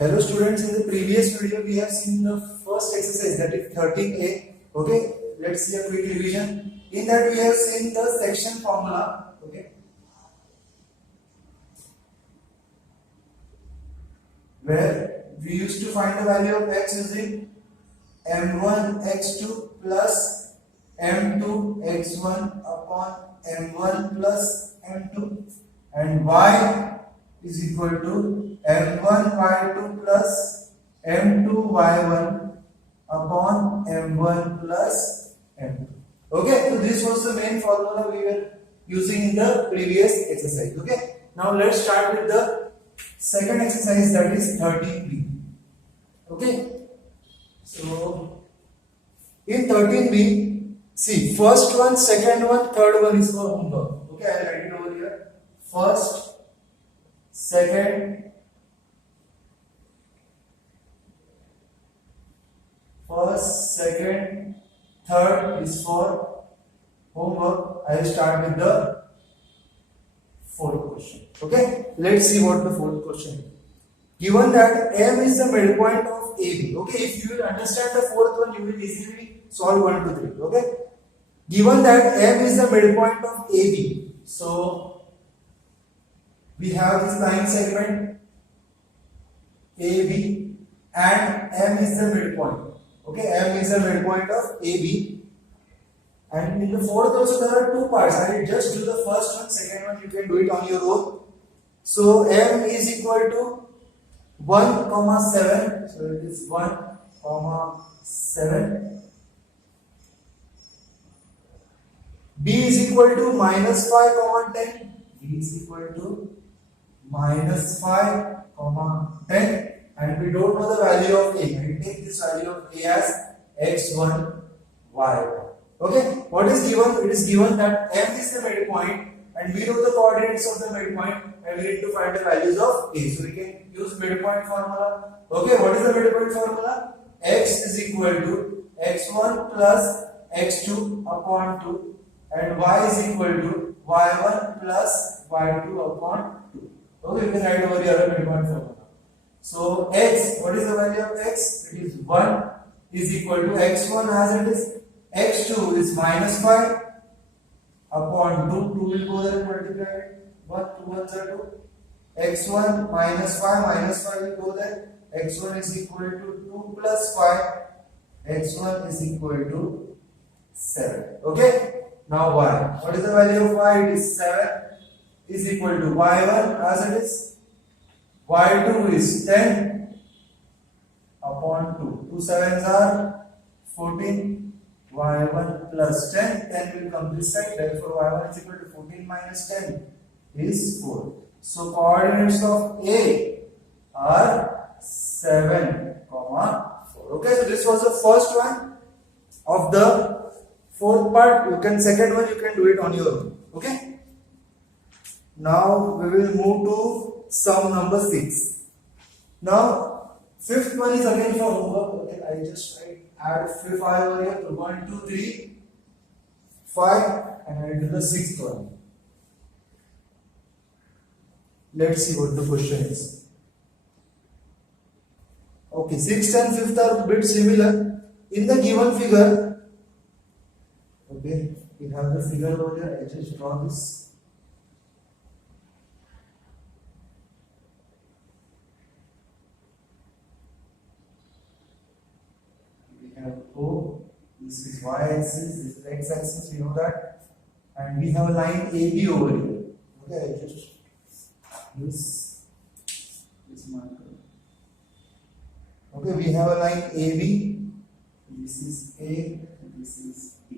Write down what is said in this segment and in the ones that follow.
Hello students, in the previous video we have seen the first exercise, that is 13a. Okay, let's see a quick revision. In that we have seen the section formula. Okay, where we used to find the value of x using m1 x2 plus m2 x1 upon m1 plus m2, and y is equal to m1 y2 plus m2 y1 upon m1 plus m2. Okay, so this was the main formula we were using in the previous exercise. Okay, now let's start with the second exercise, that is 13b. Okay, so in 13b, see, first one, second one, third one is for homework. Okay, I'll write it over here. First, second, third is for homework. I will start with the fourth question. Okay, let's see what the fourth question is. Given that M is the midpoint of AB. Okay, if you will understand the fourth one, you will easily solve 1, 2, 3. Okay, given that M is the midpoint of AB, so we have this line segment AB and M is the midpoint. Okay, M is the midpoint of AB, and in the fourth also there are two parts. I will just do the first one, second one you can do it on your own. So M is equal to 1, 7, so it is 1, 7. B is equal to minus 5, 10. B is equal to minus 5, 10, and we don't know the value of A. We take this value of A as x1, y1. Okay, what is given? It is given that M is the midpoint and we know the coordinates of the midpoint, and we need to find the values of A. So we can use midpoint formula. Okay, what is the midpoint formula? X is equal to x1 plus x2 upon 2, and y is equal to y1 plus y2 upon 2. Okay, you can write over here a midpoint formula. So x, what is the value of x? It is 1 is equal to x1 as it is, x2 is minus 5 upon 2, 2 will go there and multiply it, 1, 2 ones are 2, x1 minus 5 will go there, x1 is equal to 2 plus 5, x1 is equal to 7. Okay, now y, what is the value of y? It is 7 is equal to y1 as it is, y2 is 10 upon 2, 2 sevens are 14, y1 plus 10, 10 will come this side, therefore y1 is equal to 14 minus 10 is 4. So coordinates of A are 7, 4. Okay, so this was the first one of the fourth part. You can, second one you can do it on your own. Okay, now we will move to sum number 6. Now fifth one is again for homework. Okay, I just add 5 over here. So 1, 2, 3, 5, and I do the sixth one. Let's see what the question is. Okay, 6th and 5th are a bit similar. In the given figure, okay, we have the figure over here. I just draw this. We have O, this is y axis, this is x axis, we know that, and we have a line AB over here. Okay, I just use this marker. Okay, we have a line AB, this is A, this is B.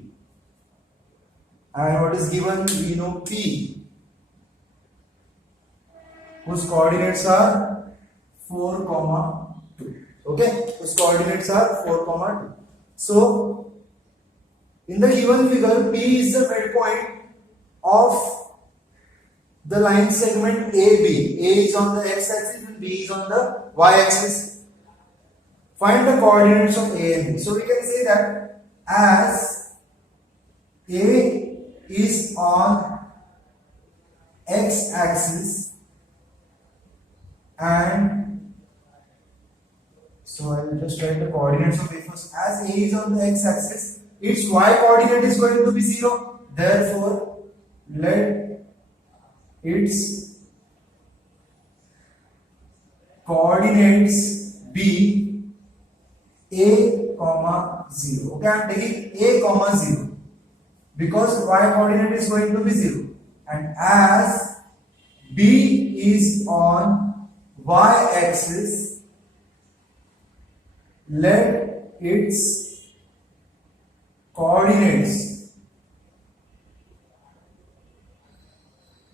And what is given? We know P, whose coordinates are 4, 2. Okay, whose coordinates are 4, 2. So, in the given figure, P is the midpoint of the line segment AB. A is on the x axis and B is on the y axis. Find the coordinates of A and B. So we can say that as A is on x axis and So I will just write the coordinates of A first. As A is on the x-axis, its y coordinate is going to be 0. Therefore, let its coordinates be A comma 0. Okay, I am taking A comma 0 because y coordinate is going to be 0. And as B is on y axis, let its coordinates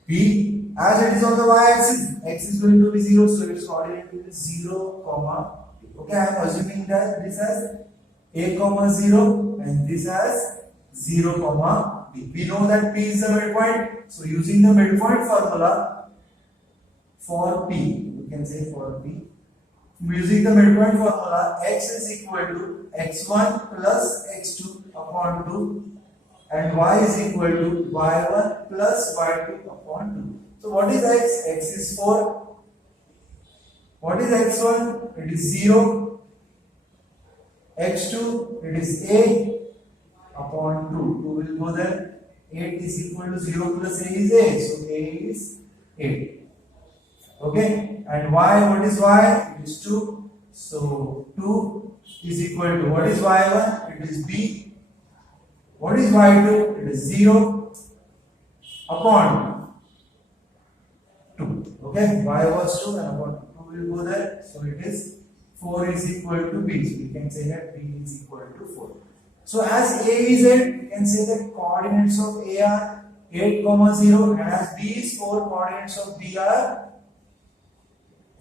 be, as it is on the y axis, x is going to be 0, so its coordinate will be 0 comma b. Okay, I am assuming that this has a comma 0 and this has 0 comma b. We know that p is the midpoint, so using the midpoint formula for p, we can say for p, using the midpoint formula, x is equal to x1 plus x2 upon 2 and y is equal to y1 plus y2 upon 2. So what is x? X is 4. What is x1? It is 0. x2, it is a upon 2. 2 will go there. 8 is equal to 0 plus a is a. So a is 8. Okay. And y, what is y? It is 2. So 2 is equal to, what is y1? It is b. What is y2? It is 0 upon 2. Okay, y was 2 and upon 2 will go there. So it is 4 is equal to b. So we can say that b is equal to 4. So as a is 8, we can say that coordinates of a are 8 comma 0 and as b is 4, coordinates of b are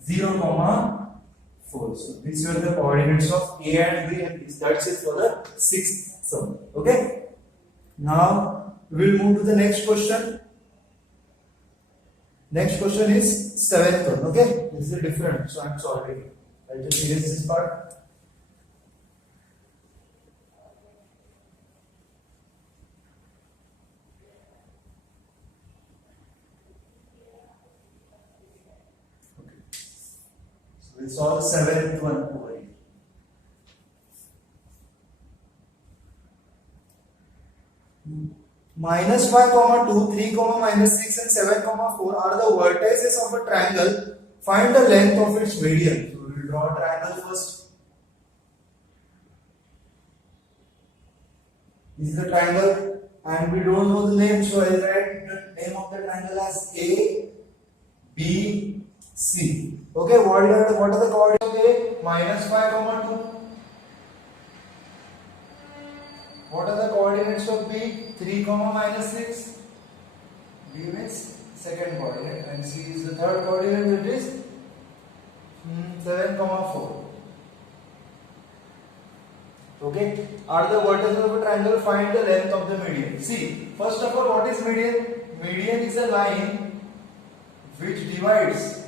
0 comma 4. So these were the coordinates of a and b, and that's it for the sixth sum. Okay. Now we will move to the next question. Next question is seventh one. Okay, this is different, so I am solving it. I'll just erase this part. Okay, so we'll solve the seventh one over here. Minus 5 comma 2, 3 comma minus 6 and 7 comma 4 are the vertices of a triangle. Find the length of its median. So we will draw a triangle first. This is the triangle and we don't know the name, so I will write the name of the triangle as A, B, C. Okay, what are the coordinates of A? Minus 5 comma 2. What are the coordinates of B? 3 comma minus 6. B means second coordinate and C is the third coordinate, it is 7 comma 4. Okay, are the vertices of a triangle, find the length of the median. See, first of all, what is median? Median is a line which divides.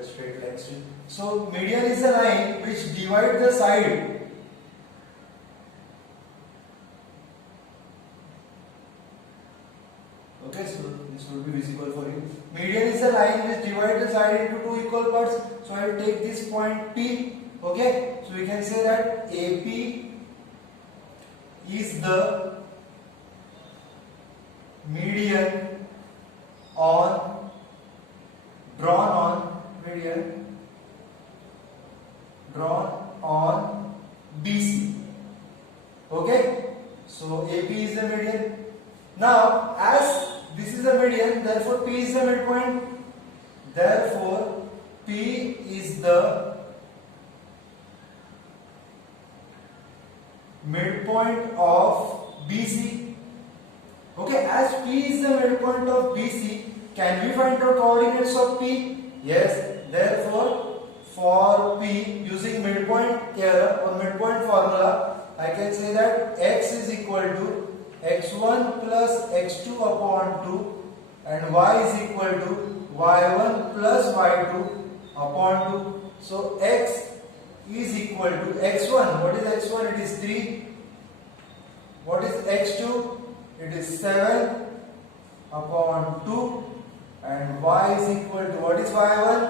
Straight line. So median is a line which divides the side okay, so this will be visible for you. Median is a line which divides the side into two equal parts. So I will take this point P. Okay, so we can say that AP is the median on drawn on BC. Okay, so AP is the median. Now, as this is the median, therefore P is the midpoint. Therefore, P is the midpoint of BC. Okay, as P is the midpoint of BC, can we find the coordinates of P? Yes. Therefore, for P, using midpoint theorem or midpoint formula, I can say that x is equal to x1 plus x2 upon 2 and y is equal to y1 plus y2 upon 2. So x is equal to x1. What is x1? It is 3. What is x2? It is 7 upon 2. and y is equal to, what is y1?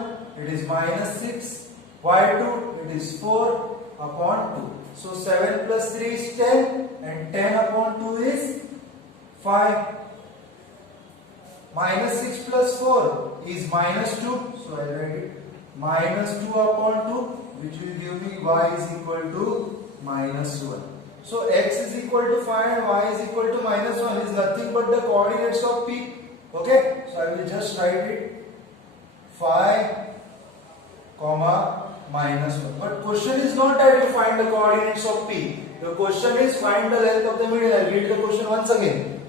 It is minus 6, y2 it is 4 upon 2. So 7 plus 3 is 10 and 10 upon 2 is 5. Minus 6 plus 4 is minus 2. So I write it minus 2 upon 2, which will give me y is equal to minus 1. So x is equal to 5 and y is equal to minus 1 is nothing but the coordinates of P. Okay, so I will just write it 5 comma minus 1. But question is not that you find the coordinates of P. The question is find the length of the median. I will read the question once again.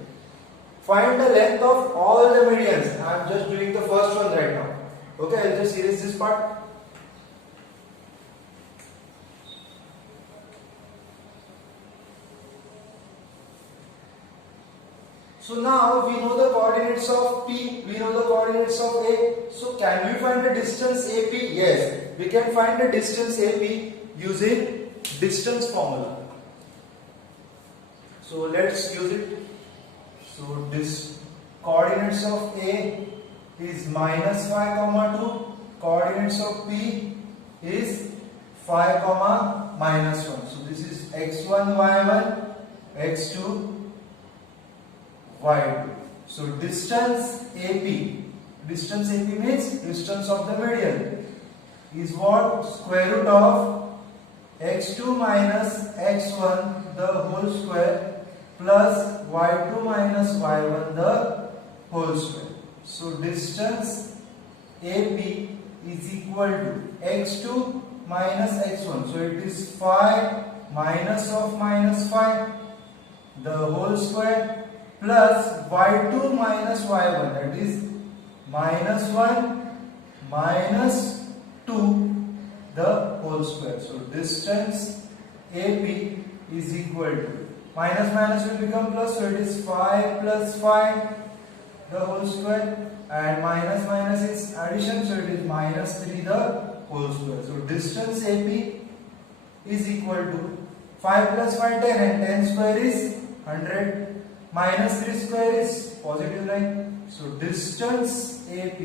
Find the length of all the medians. I am just doing the first one right now. Okay, I will just erase this part. So now we know the coordinates of P, we know the coordinates of A. So can we find the distance AP? Yes, we can find the distance AP using distance formula. So let's use it. So this coordinates of A is minus 5 comma 2, coordinates of P is 5 comma minus 1. So this is x1 y1, x2 y2. So distance AP means distance of the median is what? Square root of x2 minus x1 the whole square plus y2 minus y1 the whole square. So distance AP is equal to x2 minus x1. So it is 5 minus of minus 5 the whole square plus y2 minus y1, that is minus 1 minus 2 the whole square. So distance AP is equal to, minus minus will become plus, so it is 5 plus 5 the whole square, and minus minus is addition, so it is minus 3 the whole square. So distance AP is equal to 5 plus 5 10 and 10 square is 100. Minus 3 square is positive line. So distance AP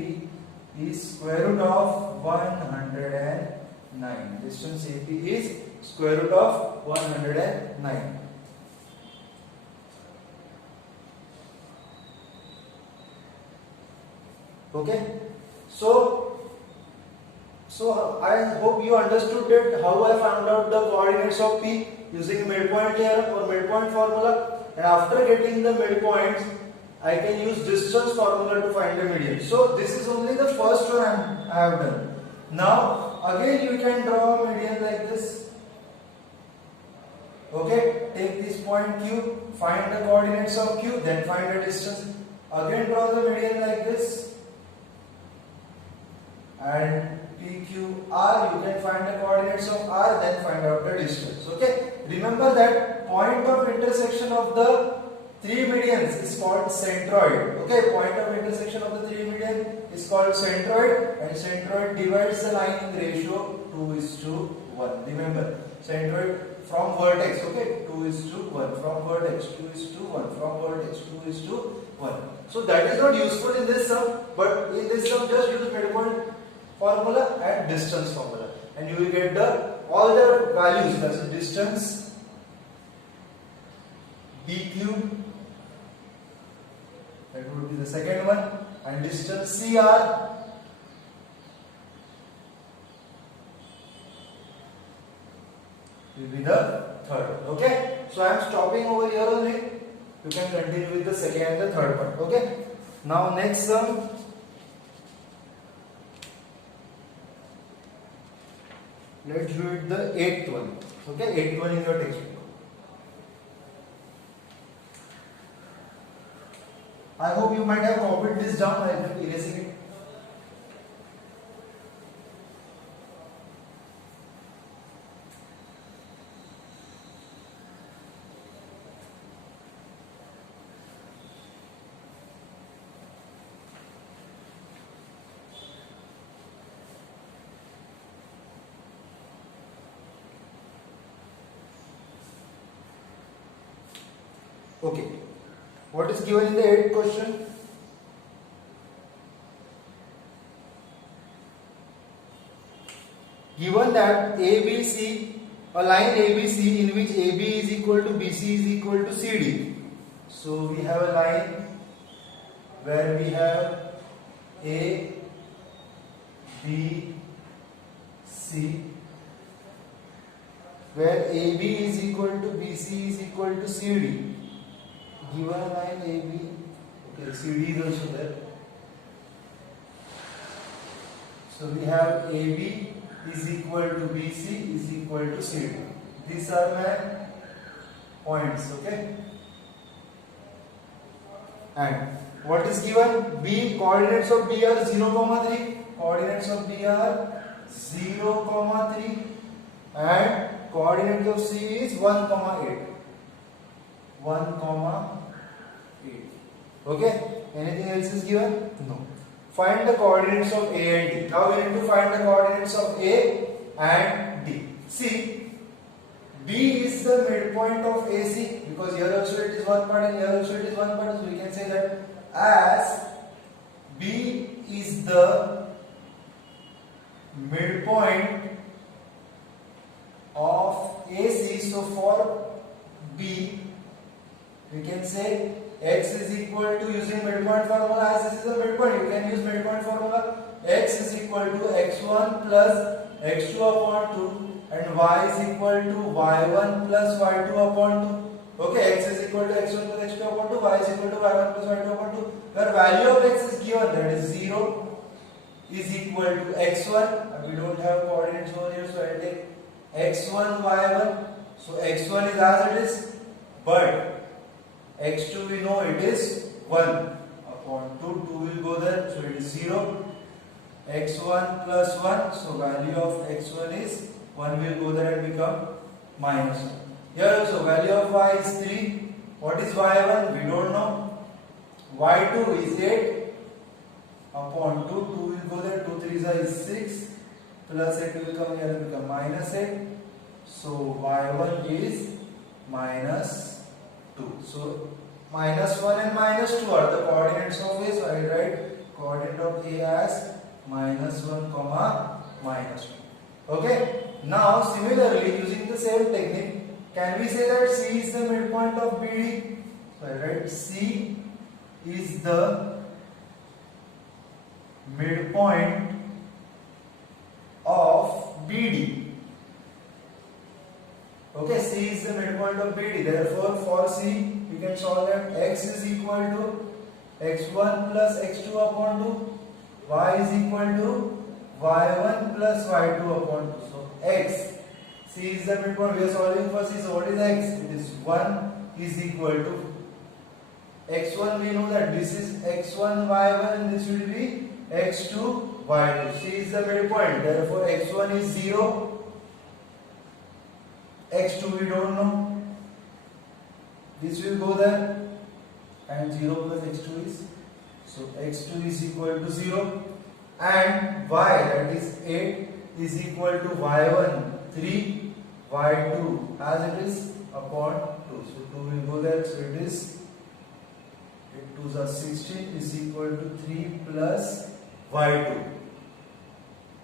is square root of 109. Distance AP is square root of 109. Okay. So I hope you understood that how I found out the coordinates of P using midpoint theorem or midpoint formula. And after getting the midpoints, I can use distance formula to find the median. So this is only the first one I have done. Now again you can draw a median like this. Okay, take this point Q, find the coordinates of Q, then find the distance. Again draw the median like this. And PQR, you can find the coordinates of R, then find out the distance. Okay, remember that point of intersection of the three medians is called centroid. Okay, point of intersection of the three median is called centroid, and centroid divides the line in ratio 2:1. Remember, centroid from vertex. Okay, 2:1 from vertex, 2:1 from vertex, 2:1. So that is not useful in this sum, but in this sum just use midpoint formula and distance formula, and you will get the all the values. That's the distance dq, that would be the second one, and distance cr will be the third. Okay, so I am stopping over here only. You can continue with the second and the third part. Okay, now next sum. Let's do it the 8th one. Okay, 8th one in your textbook. I hope you might have copied this down. I will be erasing it. Okay, what is given in the 8th question? given that ABC, a line ABC in which AB is equal to BC is equal to CD. So we have a line where we have A, B, C, where AB is equal to BC is equal to CD. Given a line AB, okay, CD is also there. So we have AB is equal to BC is equal to CD. These are my points, okay? And what is given? B, coordinates of B are 0, 3. Coordinates of B are 0, 3. And coordinate of C is 1, 8. 1, 8. Okay? Anything else is given? No. Find the coordinates of A and D. Now we need to find the coordinates of A and D. See, B is the midpoint of AC, because here also it is one part and here also it is one part. So we can say that as B is the midpoint of AC, so for B we can say x is equal to, using midpoint formula, as this is the midpoint, you can use midpoint formula, x is equal to x1 plus x2 upon 2 and y is equal to y1 plus y2 upon 2. Okay, x is equal to x1 plus x2 upon 2, y is equal to y1 plus y2 upon 2, where value of x is given, that is 0 is equal to x1, and we don't have coordinates over here, so I will take x1 y1, so x1 is as it is, but x2 we know it is 1 upon 2, 2 will go there, so it is 0, x1 plus 1, so value of x1 is 1 will go there and become minus 1. Here also value of y is 3, what is y1? We don't know, y2 is 8 upon 2, 2 will go there, 2 3s is 6, plus 8 will come here and become minus 8, so y1 is minus 2. So minus 1 and minus 2 are the coordinates of A. So I write coordinate of A as minus 1 comma minus 2. Okay. Now similarly, using the same technique, can we say that C is the midpoint of BD? So I write C is the midpoint of BD. Okay, C is the midpoint of BD. Therefore, for C, we can solve that x is equal to x1 plus x2 upon 2, y is equal to y1 plus y2 upon 2. So, x, C is the midpoint. We are solving for C. So, what is x? It is 1 is equal to x1. We know that this is x1 y1 and this will be x2 y2. C is the midpoint. Therefore, x1 is 0. x2 we don't know, this will go there, and 0 plus x2 is, so x2 is equal to 0, and y, that is 8, is equal to y1 3, y2 as it is upon 2, so 2 will go there, so it is 8 2s are 16 is equal to 3 plus y2.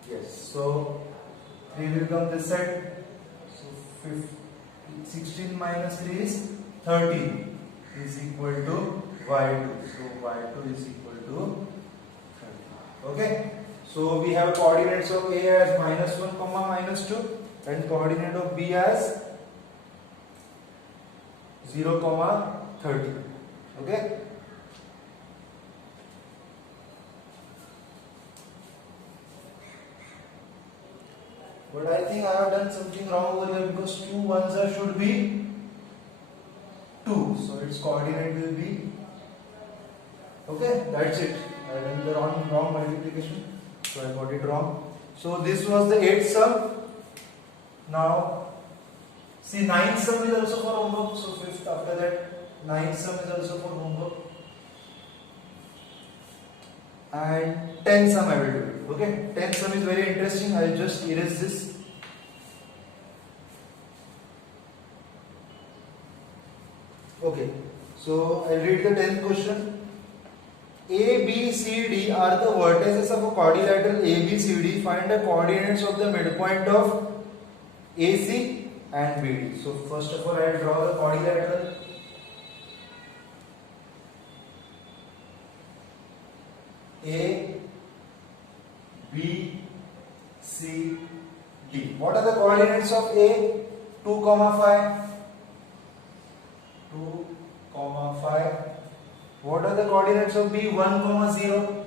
Yes, so 3 will come this side. 16 minus 3 is 13 is equal to y2. So y2 is equal to 13. Okay. So we have coordinates of A as minus 1 comma minus 2 and coordinate of B as 0 comma 13. Okay. But I think I have done something wrong over here, because 2 ones should be 2. So its coordinate will be, okay, that's it. I done the wrong multiplication. So I got it wrong. So this was the 8th sum. Now see, 9th sum is also for homework. So 5th after that, 9th sum is also for homework. And 10th sum I will do it. Okay, 10th sum is very interesting. I will just erase this. Okay, so I will read the 10th question. A, B, C, D are the vertices of a quadrilateral ABCD. Find the coordinates of the midpoint of AC and BD. So first of all, I will draw the quadrilateral. A, B, C, D. What are the coordinates of A? 2, 5. 2, 5. What are the coordinates of B? 1, 0.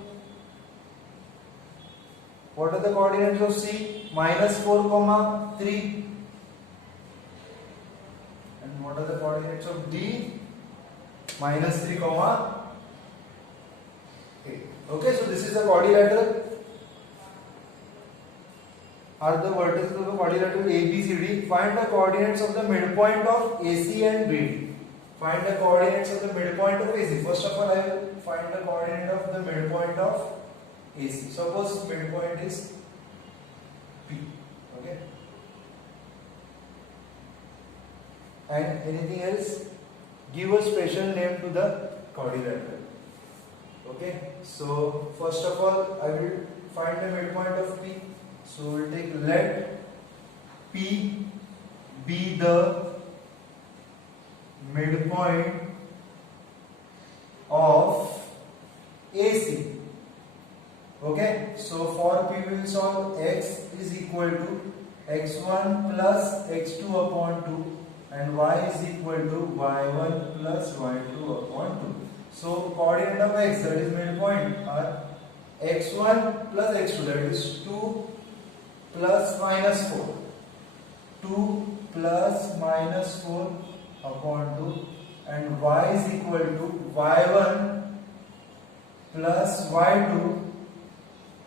What are the coordinates of C? -4, 3. And what are the coordinates of D? -3, 8. Okay, so this is the quadrilateral. Are the vertices of the quadrilateral ABCD. Find the coordinates of the midpoint of AC and BD. Find the coordinates of the midpoint of AC. First of all, I will find the coordinate of the midpoint of AC. Suppose midpoint is P. Okay. And anything else? Give a special name to the quadrilateral. Okay. So first of all, I will find the midpoint of P. So we'll take, let P be the midpoint of AC. Okay, so for P we will solve. X is equal to x1 plus x2 upon 2 and y is equal to y1 plus y2 upon 2. So coordinate of x, that is midpoint, are x1 plus x2, that is 2 plus minus 4. 2 plus minus 4 upon 2 and y is equal to y1 plus y2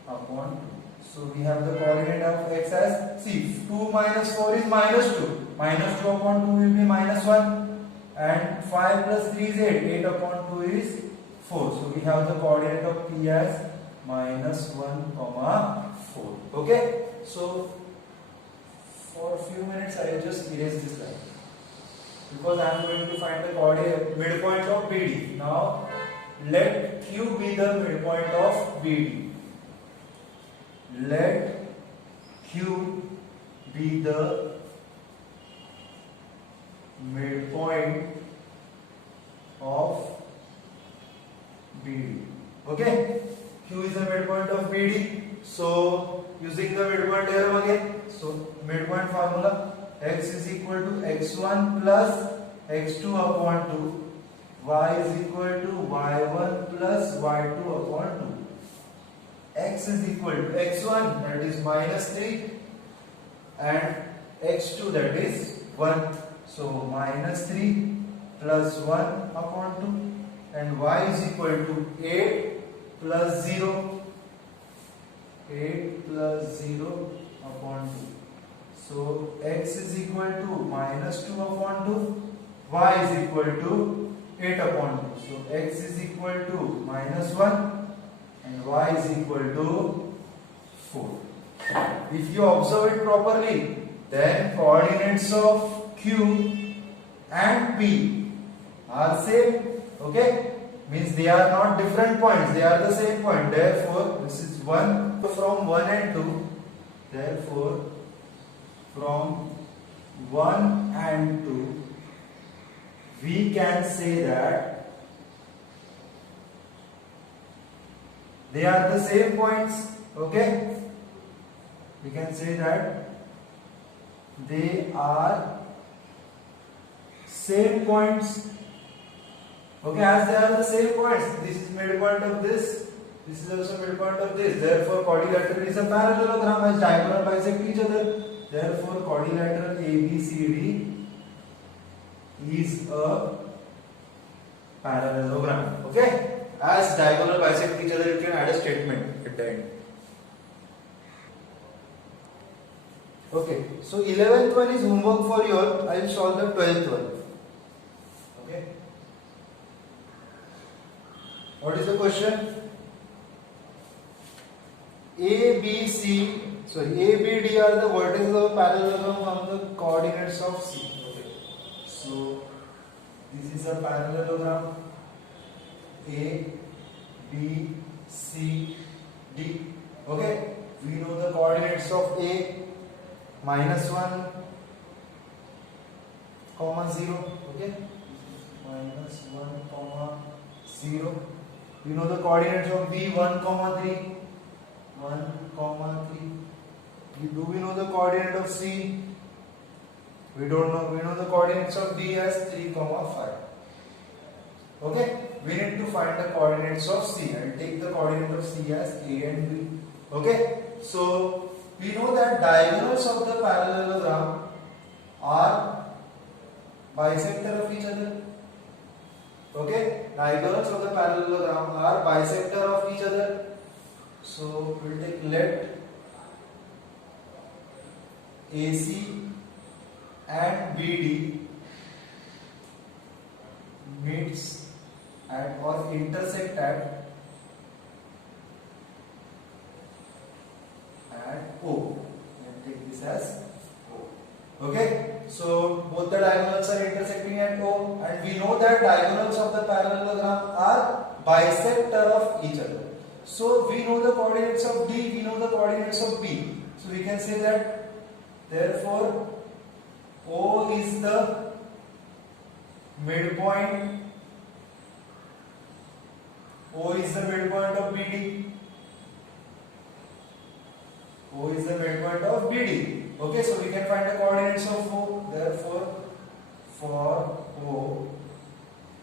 upon 2. So we have the coordinate of x as, see, 2 minus 4 is -2. -2 upon 2 will be -1 and 5 plus 3 is 8. 8 upon 2 is 4. So we have the coordinate of P as -1, 4. Okay. So for a few minutes I will just erase this line because I am going to find the coordinate midpoint of BD. Now let Q be the midpoint of BD. Let Q be the midpoint of BD. Okay, Q is the midpoint of BD. So using the midpoint theorem again, so midpoint formula, x is equal to x1 plus x2 upon 2, y is equal to y1 plus y2 upon 2. X is equal to x1, that is -3, and x2, that is 1. So -3 plus 1 upon 2 and y is equal to 8 plus 0. 8 plus 0 upon 2. So x is equal to -2 upon 2, y is equal to 8 upon 2. So x is equal to -1 and y is equal to 4. If you observe it properly, then coordinates of Q and P are same. Okay, means they are not different points, they are the same point. Therefore this is 1 from 1 and 2. Therefore from 1 and 2 we can say that they are the same points. Okay, we can say that they are same points. Okay, as they are the same points, this is midpoint of this is also midpoint of this. Therefore quadrilateral is a parallelogram as diagonal bisect each other. Therefore quadrilateral ABCD is a parallelogram. Okay, as diagonal bisect each other, you can add a statement at the end. Okay, so 11th one is homework for you all. I will solve the 12th one. Okay, what is the question? A, B, D are the vertices of a parallelogram from the coordinates of C. Okay, so this is a parallelogram. A, B, C, D. Okay, we know the coordinates of A, -1, -0. Okay, -1, 0. We know the coordinates of B, 1, 3, 1, 3. Do we know the coordinate of C? We don't know. We know the coordinates of D as 3, 5. Okay, we need to find the coordinates of C and take the coordinate of C as A and B. Okay, so we know that diagonals of the parallelogram are bisector of each other. Okay, diagonals of the parallelogram are bisector of each other. So we'll take let AC and BD meets at or intersect at O. And take this as O. Okay, so both the diagonals are intersecting at O, and we know that diagonals of the parallelogram are bisector of each other. So we know the coordinates of D, we know the coordinates of B. So we can say that therefore O is the midpoint. O is the midpoint of BD. O is the midpoint of BD. Okay, so we can find the coordinates of O. Therefore, for O,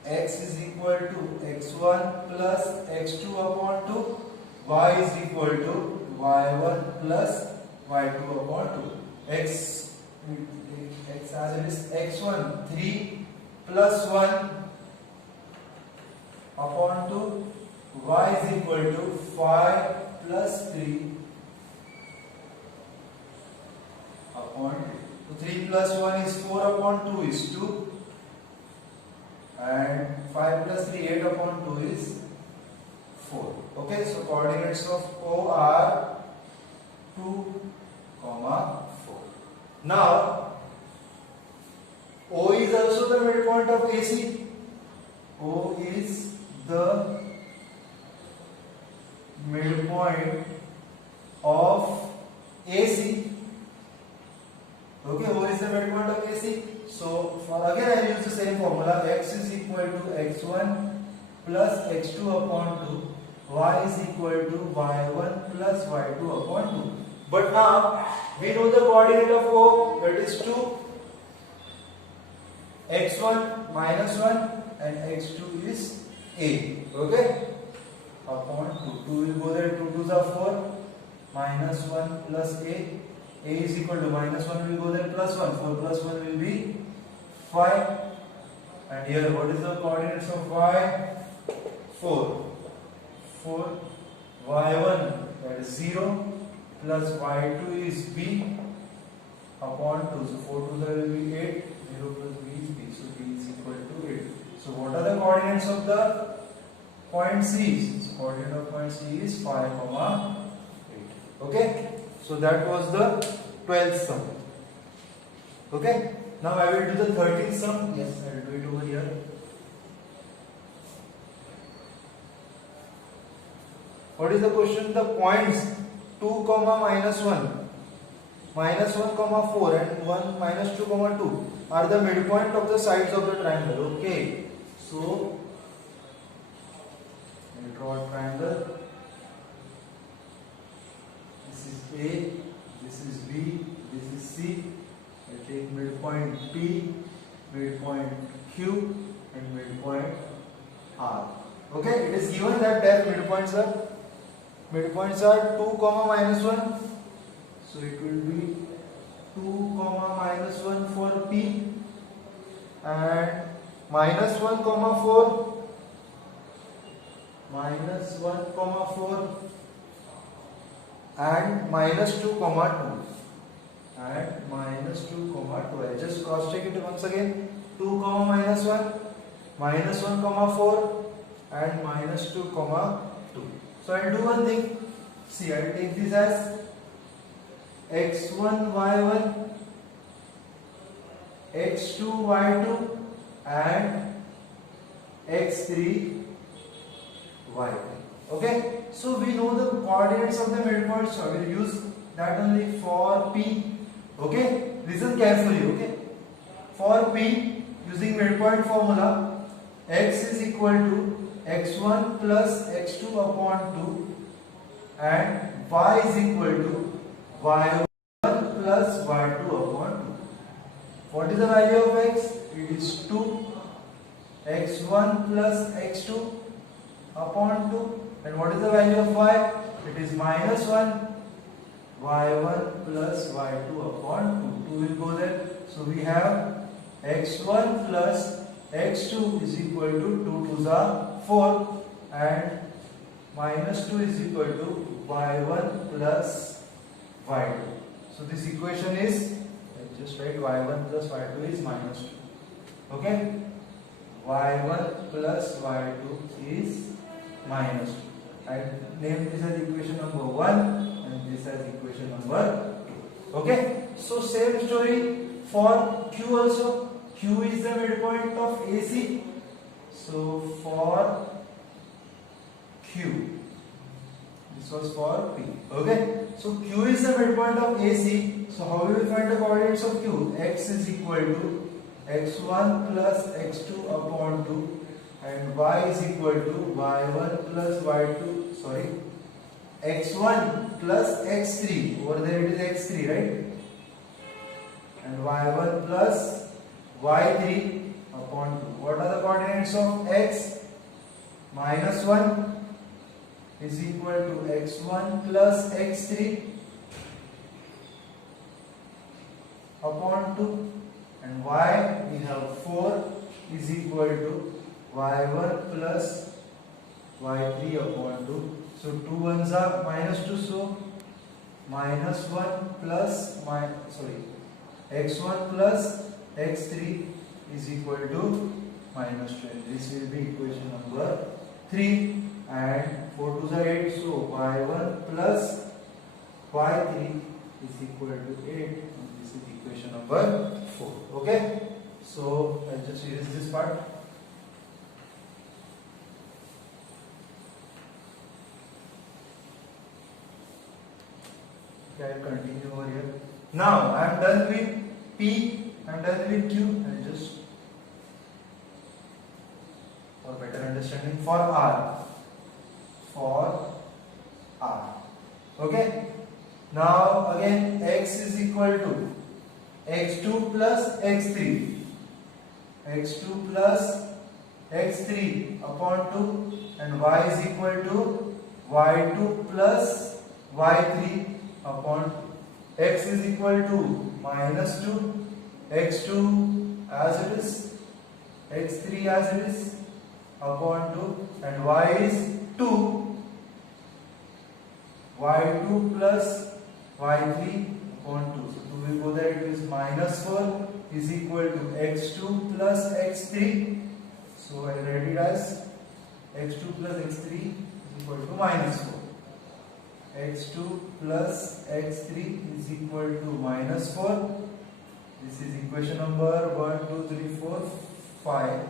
x is equal to x1 plus x2 upon 2, y is equal to y1 plus y2 upon 2. X as it is x1 3 plus 1 upon 2, y is equal to 5 plus 3 upon 2. So 3 plus 1 is 4 upon 2 is 2, and 5 plus 3 8 upon 2 is 4. Okay, so coordinates of O are 2, 4. Now O is also the midpoint of AC. O is the midpoint of AC. Okay, O is the midpoint of AC. So again I will use the same formula. X is equal to x1 plus x2 upon 2. Y is equal to y1 plus y2 upon 2. But now we know the coordinate of O, that is 2. X1 minus 1 and x2 is A. Okay, upon 2. 2 will go there, 2 2s are 4, minus 1 plus A. A is equal to minus 1 will go there, plus 1. 4 plus 1 will be 5. And here what is the coordinates of Y? 4. 4. Y1 that is 0 plus Y2 is B upon 2. So 4 2 will be 8. 0 plus B is B. So B is equal to 8. So what are the coordinates of the point C? So coordinate of point C is 5, 8. Okay. So that was the 12th sum. Okay. Now I will do the 13th sum. Yes, I will do it over here. What is the question? The points 2, minus 1, minus 1, 4 and 1, minus 2, 2 are the midpoint of the sides of the triangle. Okay. So I will draw a triangle. This is A, this is B, this is C. I take midpoint P, midpoint Q and midpoint R. Okay, it is given that their midpoints are 2, minus 1. So it will be 2, minus 1 for P and minus 1, 4, minus 1, 4 and minus 2, 2 and minus 2, 2. I just cross check it once again. 2, minus 1, minus 1, 4 and minus 2, 2. So I will do one thing. See, I will take this as x1, y1, x2, y2 and x3, y3. Okay, so we know the coordinates of the midpoint, so I will use that only for P. Okay, listen carefully. Okay, for P, using midpoint formula, x is equal to x1 plus x2 upon 2 and y is equal to y1 plus y2 upon 2. What is the value of x? It is 2. x1 plus x2 upon 2. And what is the value of y? It is minus 1. y1 plus y2 upon 2. 2 will go there. So we have x1 plus x2 is equal to 2 to the 4 and minus 2 is equal to y1 plus y2. So this equation is, let's just write y1 plus y2 is minus 2. Okay? y1 plus y2 is minus 2. I name this as equation number 1 and this as equation number 2. Okay? So same story for Q also. Q is the midpoint of AC. So for Q, this was for P. Okay? So Q is the midpoint of AC. So how will we find the coordinates of Q? X is equal to x1 plus x2 upon 2 and y is equal to y1 plus y2, sorry, x1 plus x3, over there it is x3, right? And y1 plus y3 upon 2. What are the coordinates of x? Minus 1 is equal to x1 plus x3 upon 2. And y, we have 4 is equal to y1 plus y3 upon 2. So 2 ones are minus 2, so minus 1 plus x1 plus x3 is equal to minus 2. This will be equation number 3 and 4 2s are 8, so y1 plus y3 is equal to 8 and this is equation number 4. Okay, so I'll just erase this part. Okay, I'll continue over here. Now I am done with P, I am done with Q. I'll just, for better understanding, for R. For R. Okay. Now again x is equal to x2 plus x3. x2 plus x3 upon 2 and y is equal to y2 plus y3 upon 2. X is equal to minus 2, x2 as it is, x3 as it is upon 2 and y is 2, y2 plus y3 upon 2. So 2 will go there, it is minus 4 is equal to x2 plus x3. So I write it as x2 plus x3 is equal to minus 4. x2 plus x3 is equal to minus 4. This is equation number 1, 2, 3, 4, 5.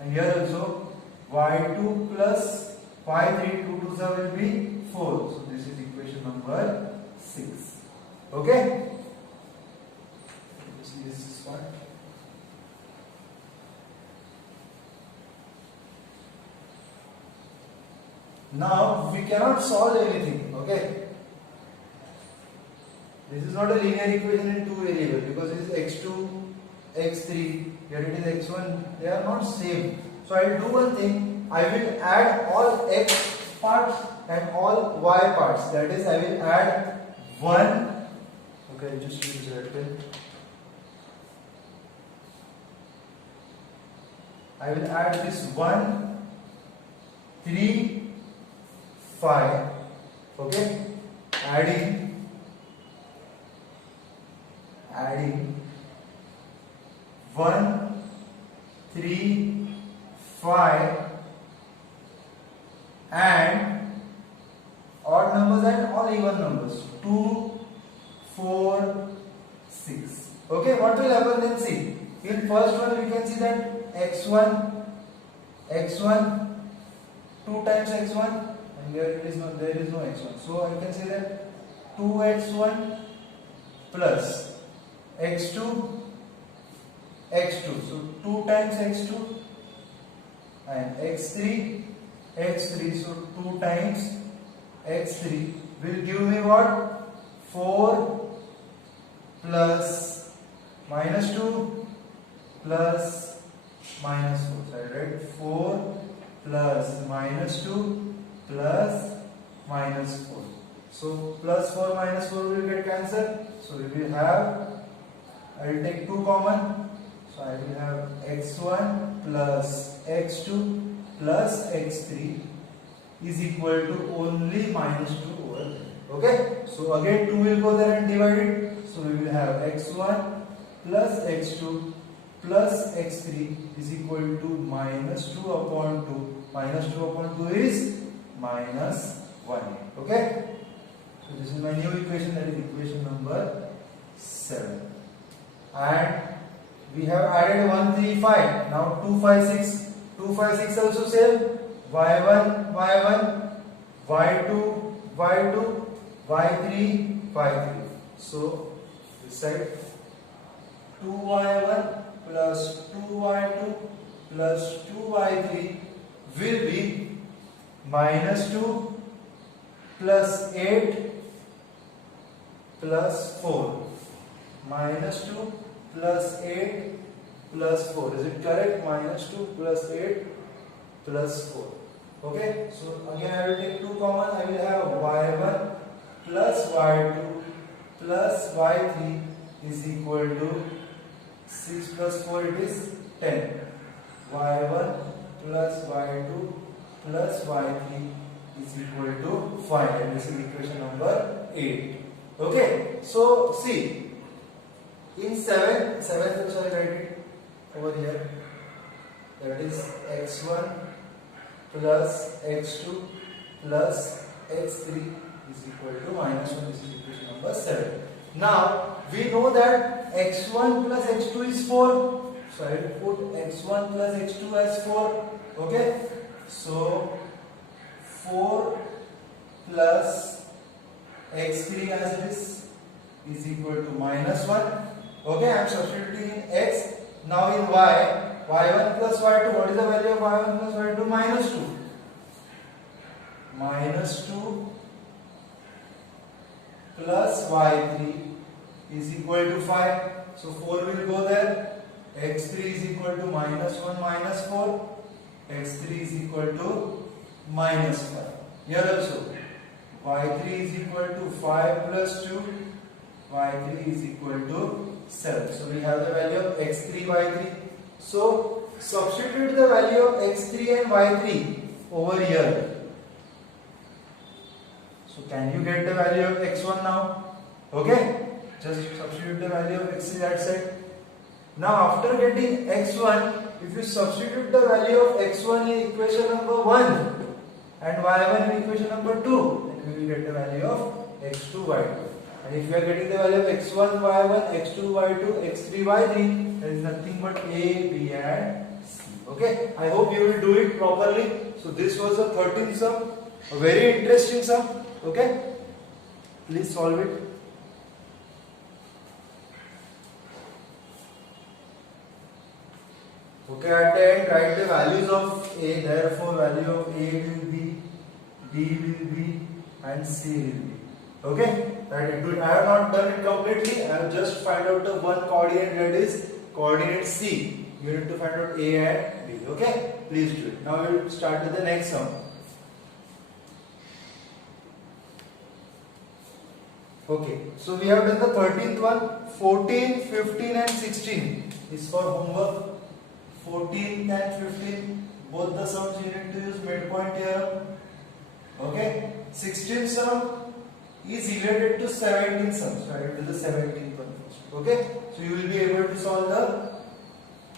And here also y2 plus y3, 2 2s will be 4. So this is equation number 6. Okay? Just use this part. Now we cannot solve anything. Okay? This is not a linear equation in two variables because it is x2, x3, here it is x1. They are not same. So I will do one thing. I will add all x parts and all y parts. That is, I will add 1. Okay, just use that pen. I will add this 1, 3, 5. Okay, adding 1, 3, 5 and odd numbers and all even numbers 2, 4, 6. Okay, what will happen then? See, in first one we can see that x1 2 times x1 and here it is not, there is no x1. So I can say that 2x1 plus x2 x2. So 2 times x2 and x3. So 2 times x3 will give me what? 4 plus minus 2 plus minus 4. So I write 4 plus minus 2 plus minus 4. So plus 4 minus 4 will get cancelled. So we will have, I will take 2 common. So I will have x1 plus x2 plus x3 is equal to only minus 2 over there. Okay? So again 2 will go there and divide it. So we will have x1 plus x2 plus x3 is equal to minus 2 upon 2. Minus 2 upon 2 is minus 1. Okay? So this is my new equation, that is equation number 7. And we have added 1, 3, 5. Now 2, 5, 6. 2, 5, 6 also same. y1, y1, y2, y2, y3, y3. So this side 2y1 plus 2y2 plus 2y3 will be minus 2 plus 8 plus 4. Minus 2 plus 8 plus 4. Is it correct? Minus 2 plus 8 plus 4. Okay. So again I will take 2 common. I will have y1 plus y2 plus y3 is equal to 6 plus 4, it is 10. y1 plus y2 plus y3 is equal to 5. And this is equation number 8. Okay. So see, in 7 which I write it over here, that is x1 plus x2 plus x3 is equal to minus 1. This is equation number 7. Now we know that x1 plus x2 is 4. So I will put x1 plus x2 as 4. Okay. So 4 plus x3 as it is equal to minus 1. Okay, I am substituting in x. Now in y1 plus y2, what is the value of y1 plus y2? Minus 2. Minus 2 plus y3 is equal to 5. So 4 will go there. x3 is equal to minus 1 minus 4. x3 is equal to minus 5. Here also y3 is equal to 5 plus 2. y3 is equal to 7. So we have the value of x3, y3. So substitute the value of x3 and y3 over here. So can you get the value of x1 now? Okay. Just substitute the value of x3 that side. Now after getting x1, if you substitute the value of x1 in equation number 1 and y1 in equation number 2, then we will get the value of x2, y2. And if you are getting the value of x1, y1, x2, y2, x3, y3, there is nothing but a, b and c. Okay. I hope you will do it properly. So this was a 13th sum, a very interesting sum. Okay. Please solve it. Okay, at the end write the values of a, therefore value of a will be, b will be and c will be. Okay, write it good. I have not done it completely, I have just find out the one coordinate, that is coordinate c. You need to find out a and b. Okay, please do it. Now we will start with the next sum. Okay, so we have done the 13th one. 14, 15 and 16 is for homework. 14 and 15, both the sums you need to use midpoint theorem. Okay, 16th sum is related to 17th sum. So I will do the 17th one first. Okay, so you will be able to solve the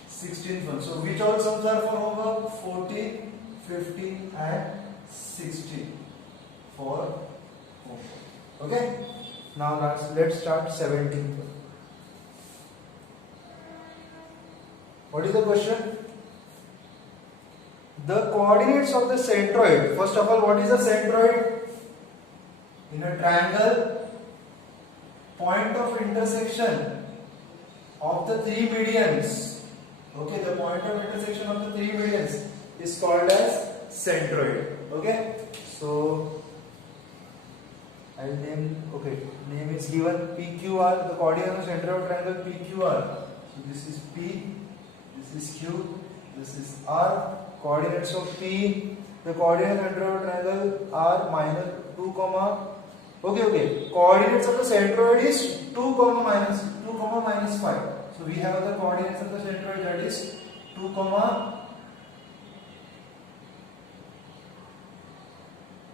16th one. So which all sums are for homework? 14, 15 and 16 for homework. Okay, now let's start 17th one. What is the question? the coordinates of the centroid. First of all, what is a centroid? In a triangle, point of intersection of the three medians. Okay, the point of intersection of the three medians is called as centroid. Okay, so I'll name. Okay, name is given PQR. The coordinate of center of triangle PQR. So this is P, this is Q, this is R. Coordinates of P. The coordinate center of triangle are minus 2 comma. Okay. Coordinates of the centroid is 2 comma minus 5. So we have the coordinates of the centroid, that is 2 comma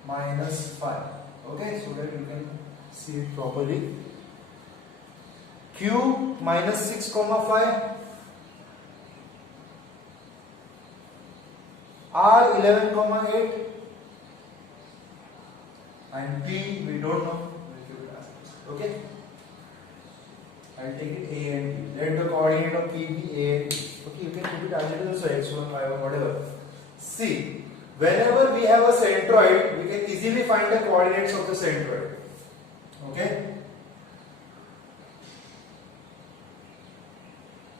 minus 5. Okay, so that you can see it properly. Q minus 6 comma 5. R 11 comma 8. And P we don't know. Okay, I'll take it A and P. Let the coordinate of P be A and P. Okay, you can put it as it is, so x1, y1, whatever. See, whenever we have a centroid, we can easily find the coordinates of the centroid. Okay,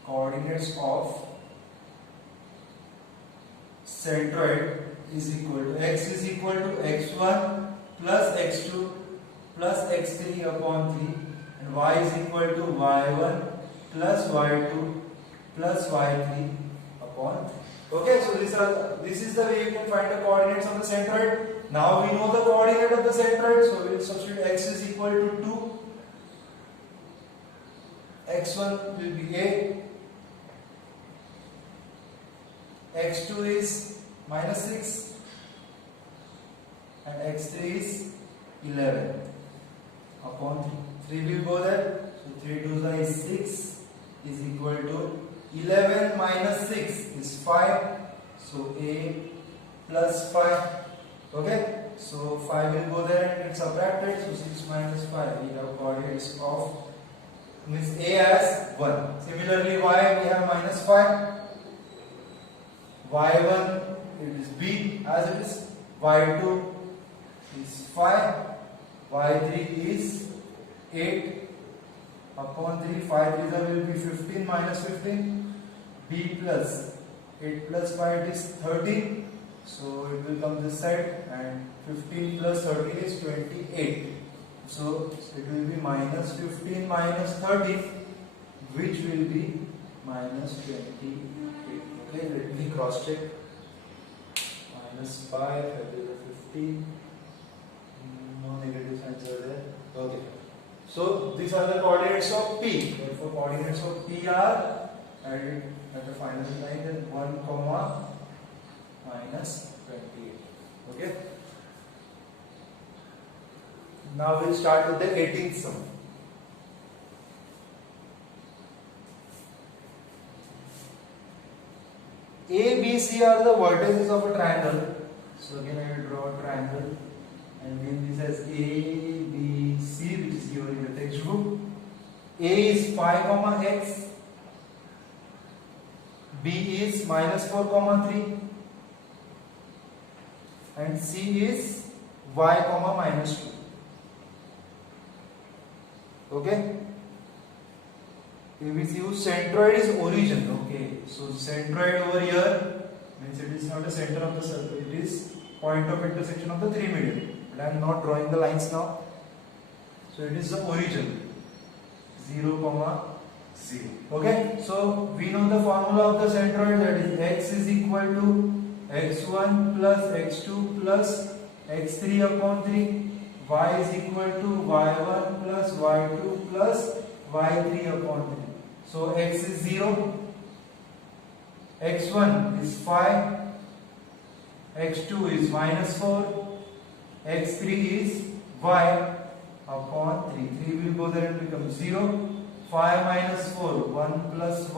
coordinates of centroid is equal to x is equal to x1 plus x2 plus x3 upon 3, and y is equal to y1 plus y2 plus y3 upon 3. Okay, so this is the way you can find the coordinates of the centroid. Now we know the coordinate of the centroid, so we will substitute x is equal to 2, x1 will be 8, x2 is minus 6, and x3 is 11 upon 3. 3 will go there, so 3 2 is 6 is equal to 11 minus 6 is 5, so a plus 5. Okay, so 5 will go there and get subtracted, so 6 minus 5, we have coordinates of, means a as 1. Similarly, y we have minus 5, y1 it is b as it is, y2 is 5, y3 is 8 upon 3, 5 will be 15 minus 15, b plus 8 plus 5 is 13, so it will come this side, and 15 plus 13 is 28, so it will be minus 15 minus 13, which will be minus 28. Okay, let me cross check. Minus 5, that is a 15. No negative signs are there. Okay. So these are the coordinates of P. Therefore, coordinates of P are added at the final line, then 1 comma minus 28. Okay. Now we'll start with the 18th sum. A, B, C are the vertices of a triangle. So again I will draw a triangle and name this as A, B, C, which is given in the textbook. A is 5 comma x, B is minus 4 comma 3, and C is y comma minus 2. Okay. ABC whose centroid is origin. Okay, so centroid over here means it is not the center of the circle, it is point of intersection of the three median. But I am not drawing the lines now. So it is the origin 0 comma 0. Okay, so we know the formula of the centroid, that is x is equal to x1 plus x2 plus x3 upon 3, y is equal to y1 plus y2 plus y3 upon 3. So x is 0, x1 is 5, x2 is minus 4, x3 is y upon 3. 3 will go there and become 0. 5 minus 4, 1 plus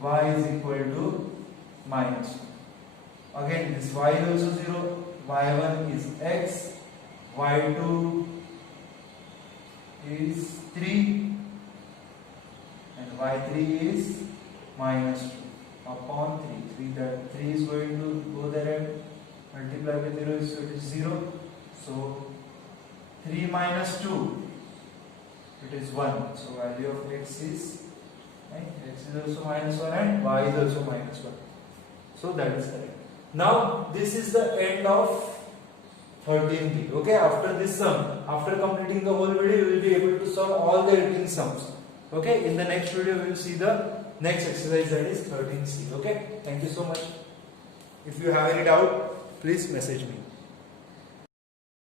y is equal to minus 1. Again, this y is also 0, y1 is x, y2 is 3, and y3 is minus 2. upon 3. 3 is going to go there and multiply with 0, so it is 0. So 3 minus 2, it is 1. So value of x is, right? X is also minus 1 and y is also minus 1. So that is correct. Now this is the end of 13b. Okay, after this sum, after completing the whole video, you will be able to solve all the 18 sums. Okay, in the next video we will see the next exercise, that is 13c. Okay, thank you so much. If you have any doubt, please message me.